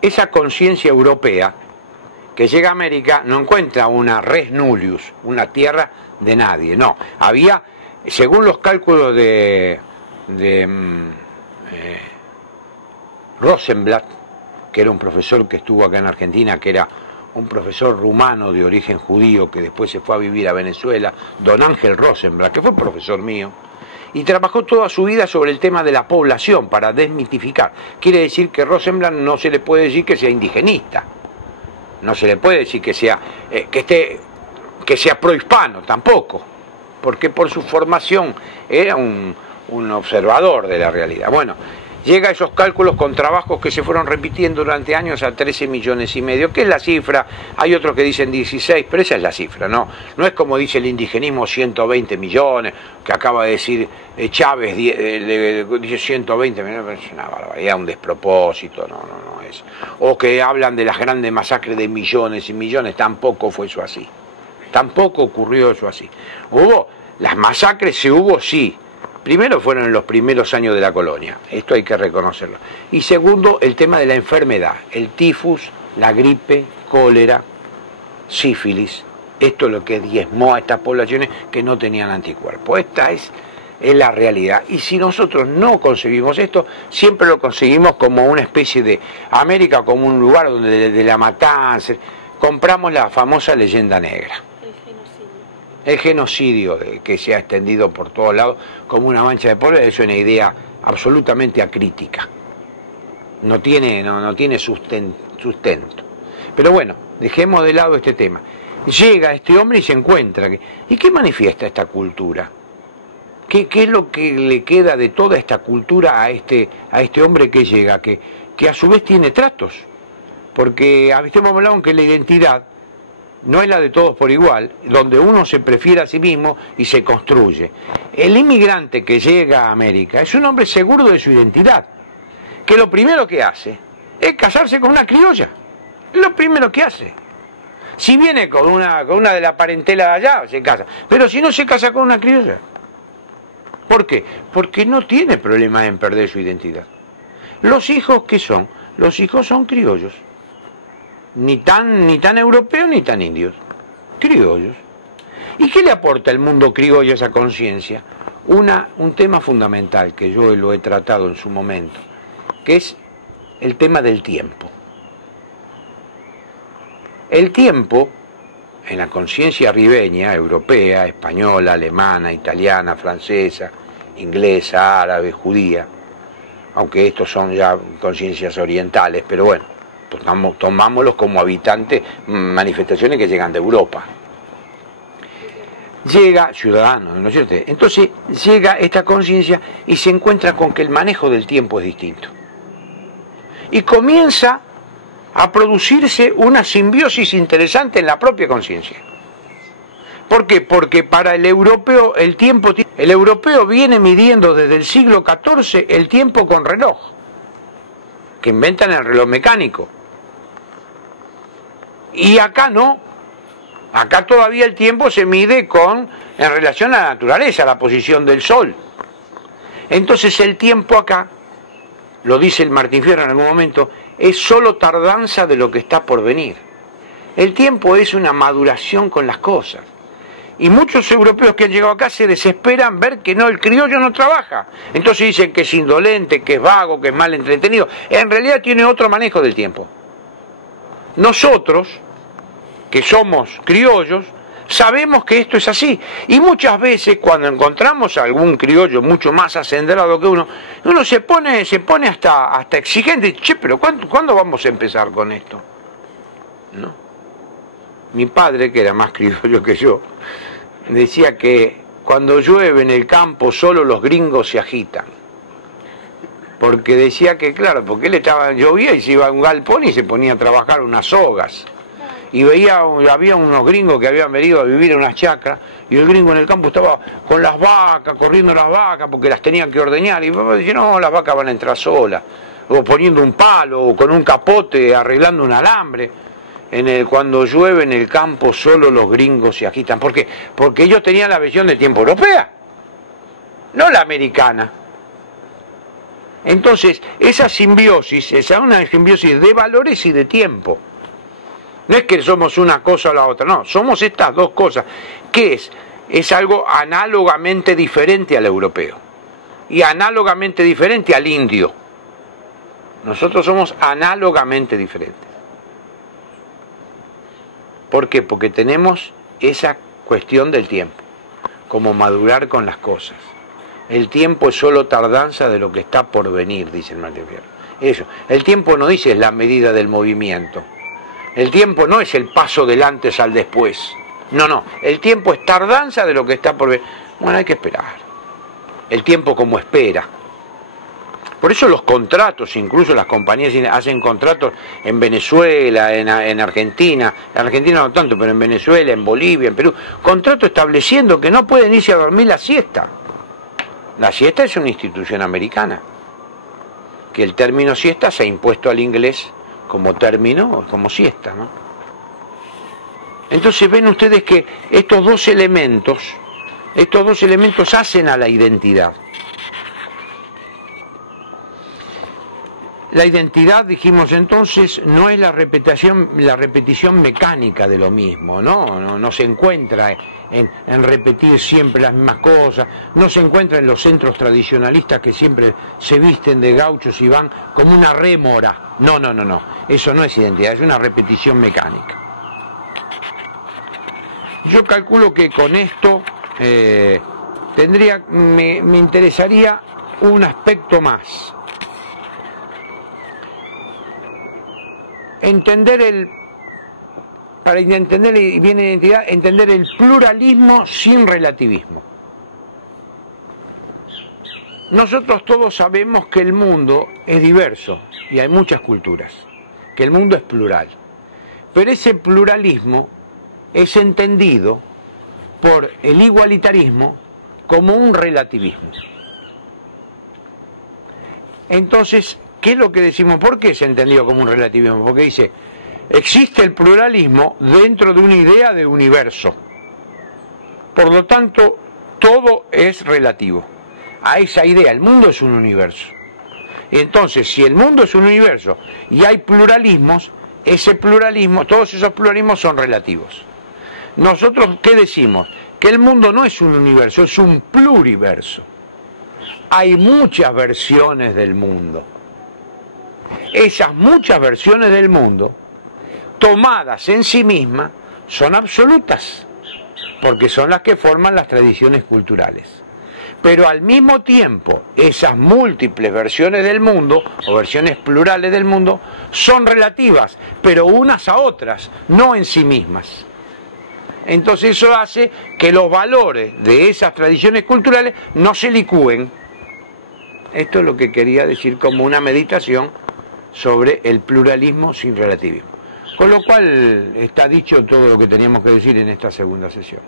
esa conciencia europea que llega a América no encuentra una res nullius, una tierra de nadie, no. Había, según los cálculos de Rosenblatt, que era un profesor que estuvo acá en Argentina, que era un profesor rumano de origen judío, que después se fue a vivir a Venezuela, don Ángel Rosenblatt, que fue profesor mío, y trabajó toda su vida sobre el tema de la población para desmitificar. Quiere decir que Rosenblatt no se le puede decir que sea indigenista, no se le puede decir que sea prohispano tampoco, porque por su formación era un observador de la realidad. Bueno, llega a esos cálculos con trabajos que se fueron repitiendo durante años a 13 millones y medio, que es la cifra. Hay otros que dicen 16, pero esa es la cifra, ¿no? No es como dice el indigenismo 120 millones, que acaba de decir Chávez, dice 120 millones, es una barbaridad, un despropósito, no es. O que hablan de las grandes masacres de millones y millones, tampoco fue eso así. Tampoco ocurrió eso así. Las masacres se hubo, sí. Primero fueron en los primeros años de la colonia, esto hay que reconocerlo. Y segundo, el tema de la enfermedad, el tifus, la gripe, cólera, sífilis. Esto es lo que diezmó a estas poblaciones que no tenían anticuerpos. Esta es la realidad. Y si nosotros no conseguimos esto, siempre lo conseguimos como una especie de América, como un lugar donde de la matanza. Compramos la famosa leyenda negra. El genocidio que se ha extendido por todos lados como una mancha de polvo, es una idea absolutamente acrítica. No tiene sustento. Pero bueno, dejemos de lado este tema. Llega este hombre y se encuentra. ¿Y qué manifiesta esta cultura? ¿Qué es lo que le queda de toda esta cultura a este hombre que llega? Que a su vez tiene tratos. Porque hemos hablado que la identidad no es la de todos por igual, donde uno se prefiere a sí mismo y se construye. El inmigrante que llega a América es un hombre seguro de su identidad, que lo primero que hace es casarse con una criolla. Es lo primero que hace. Si viene con una de la parentela de allá, se casa. Pero si no, se casa con una criolla. ¿Por qué? Porque no tiene problema en perder su identidad. Los hijos, ¿qué son? Los hijos son criollos. Ni tan europeos ni tan indios, criollos. ¿Y qué le aporta el mundo criollo a esa conciencia? Un tema fundamental que yo lo he tratado en su momento, que es el tema del tiempo. El tiempo, en la conciencia ribeña, europea, española, alemana, italiana, francesa, inglesa, árabe, judía, aunque estos son ya conciencias orientales, pero bueno, tomámoslos como habitantes, manifestaciones que llegan de Europa. Llega ciudadanos, ¿no es cierto? Entonces llega esta conciencia y se encuentra con que el manejo del tiempo es distinto. Y comienza a producirse una simbiosis interesante en la propia conciencia. ¿Por qué? Porque para el europeo el europeo viene midiendo desde el siglo XIV el tiempo con reloj, que inventan el reloj mecánico. Y acá no, acá todavía el tiempo se mide en relación a la naturaleza, a la posición del sol. Entonces el tiempo acá, lo dice el Martín Fierro en algún momento, es solo tardanza de lo que está por venir. El tiempo es una maduración con las cosas. Y muchos europeos que han llegado acá se desesperan ver que no, el criollo no trabaja. Entonces dicen que es indolente, que es vago, que es mal entretenido. En realidad tiene otro manejo del tiempo. Nosotros, que somos criollos, sabemos que esto es así. Y muchas veces cuando encontramos a algún criollo mucho más acendrado que uno se pone hasta exigente y dice, che, pero ¿cuándo vamos a empezar con esto? ¿No? Mi padre, que era más criollo que yo, decía que cuando llueve en el campo solo los gringos se agitan. Porque decía que, claro, porque él llovía y se iba a un galpón y se ponía a trabajar unas sogas. Y había unos gringos que habían venido a vivir en unas chacras, y el gringo en el campo estaba con las vacas, corriendo las vacas, porque las tenían que ordeñar, y mi papá decía, no, las vacas van a entrar solas, o poniendo un palo, o con un capote, arreglando un alambre. Cuando llueve en el campo solo los gringos se agitan. ¿Por qué? Porque ellos tenían la visión del tiempo europea, no la americana. Entonces, esa simbiosis es una simbiosis de valores y de tiempo. No es que somos una cosa o la otra, no, somos estas dos cosas. ¿Qué es? Es algo análogamente diferente al europeo y análogamente diferente al indio. Nosotros somos análogamente diferentes. ¿Por qué? Porque tenemos esa cuestión del tiempo, como madurar con las cosas. El tiempo es solo tardanza de lo que está por venir, dice el Martín Fierro. Eso. El tiempo no dice es la medida del movimiento. El tiempo no es el paso del antes al después. No, no. El tiempo es tardanza de lo que está por venir. Bueno, hay que esperar. El tiempo como espera. Por eso los contratos, incluso las compañías hacen contratos en Venezuela, en Argentina. En Argentina no tanto, pero en Venezuela, en Bolivia, en Perú. Contrato estableciendo que no pueden irse a dormir la siesta. La siesta es una institución americana. Que el término siesta se ha impuesto al inglés como término, como siesta, ¿no? Entonces ven ustedes que estos dos elementos hacen a la identidad. La identidad, dijimos entonces, no es la repetición mecánica de lo mismo, ¿no? No se encuentra en repetir siempre las mismas cosas, no se encuentra en los centros tradicionalistas que siempre se visten de gauchos y van como una rémora. No, eso no es identidad, es una repetición mecánica. Yo calculo que con esto me interesaría un aspecto más. Entender el pluralismo sin relativismo. Nosotros todos sabemos que el mundo es diverso y hay muchas culturas, que el mundo es plural, pero ese pluralismo es entendido por el igualitarismo como un relativismo. Entonces, ¿qué es lo que decimos? ¿Por qué es entendido como un relativismo? Porque dice, existe el pluralismo dentro de una idea de universo. Por lo tanto, todo es relativo a esa idea. El mundo es un universo. Y entonces, si el mundo es un universo y hay pluralismos, todos esos pluralismos son relativos. Nosotros, ¿qué decimos? Que el mundo no es un universo, es un pluriverso. Hay muchas versiones del mundo. Esas muchas versiones del mundo, tomadas en sí mismas, son absolutas, porque son las que forman las tradiciones culturales. Pero al mismo tiempo, esas múltiples versiones del mundo, o versiones plurales del mundo, son relativas, pero unas a otras, no en sí mismas. Entonces eso hace que los valores de esas tradiciones culturales no se licúen. Esto es lo que quería decir como una meditación sobre el pluralismo sin relativismo. Con lo cual está dicho todo lo que teníamos que decir en esta segunda sesión.